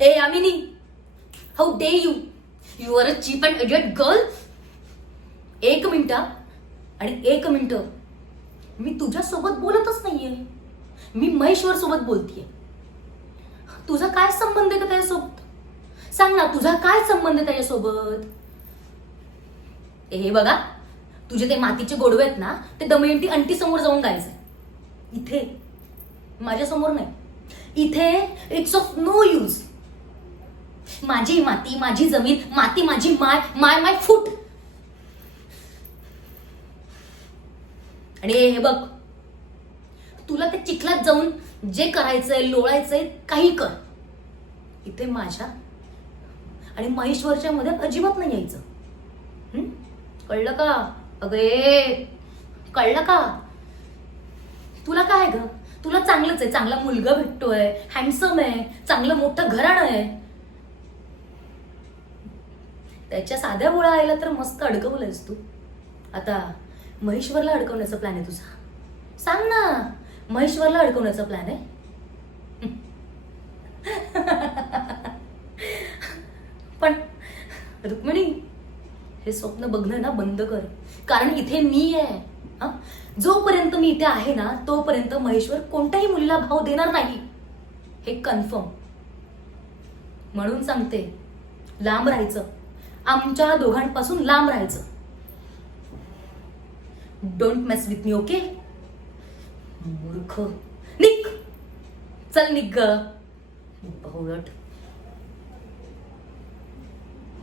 A Yamini, how day you, you are a cheap and idiot girl. 1 minute आणि 1 minute मी तुझ्यासोबत बोलतच नाहीये, मी महेश्वर सोबत बोलतीये. तुझा काय संबंध आहे का त्याच्यासोबत? सांग ना, तुझा काय संबंध आहे त्याच्यासोबत? हे बघा, तुझे ते मातीचे गोडवे आहेत ना, ते दमयंती अंटी समोर जाऊन गायचे. इथे माझ्या समोर नाही. इथे इट्स ऑफ नो यूज. माझी माती, माझी जमीन, माती माझी माय, माय माय फूट. आणि हे बघ, तुला ते चिखलात जाऊन जे करायचंय, लोळायचंय, काही कर. इथे माझ्या आणि महेश्वरच्या मध्ये अजिबात नाही यायचं. कळलं का? अगे कळलं का? तुला काय ग, तुला चांगलंच आहे, चांगला मुलगा भेटतोय, हँडसम आहे, चांगलं मोठं घराणं आहे. त्याच्या साध्या बोळा आयला तर मस्त अडकवलंयस तू. आता महेश्वरला अडकवण्याचा प्लॅन आहे तुझा? सांग ना, महेश्वरला अडकवण्याचा प्लॅन आहे? पण रुक्मिणी, हे स्वप्न बघणं ना बंद कर, कारण इथे मी आहे. जोपर्यंत मी इथे आहे ना, तोपर्यंत महेश्वर कोणत्याही मुलीला भाव देणार नाही, हे कन्फर्म. म्हणून सांगते, लांब राहायचं, आमच्या दोघांपासून लांब राहायचं. Don't mess with me, okay? मूर्ख, निघ, चल निघ ग, बहुरट.